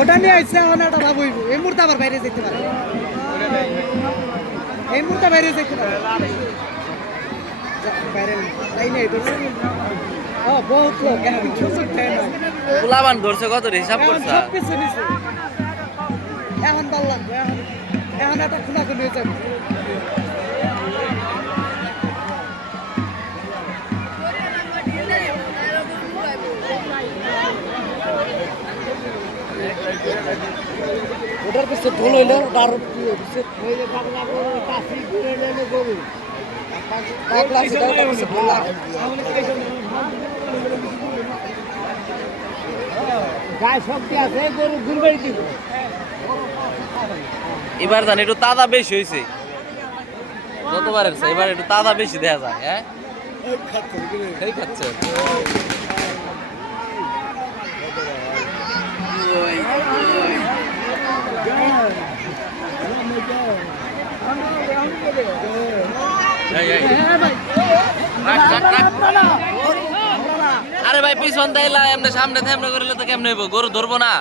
ওটা নিয়ে আসছে এখন একটা ভাব হইব এই মুহূর্তে আবার বাইরে যেতে পারে এই মুহূর্তে বাইরে যেতে পারে বাইরে তাই নেই ও বহুত লোক এখন সুযোগ দেয় না পোলাবান ধরছে কত হিসাব করছে সব কিছু নিছে এখন ভালো লাগবে এখন একটা খোলাখুলি হয়ে যাবে ওটার পিছনে ধুল হইলো তার গায়ে শক্তি আছে গরু গুলবাড়ি দিব এবার জানি একটু তাজা বেশি হয়েছে যতবার এবার একটু তাজা বেশি দেখা যায় হ্যাঁ এই খাচ্ছে আরে ভাই পিছন দেয়লা এমনি সামনে থেমনে করলে তো কেমনে হইব গরু ধরবো না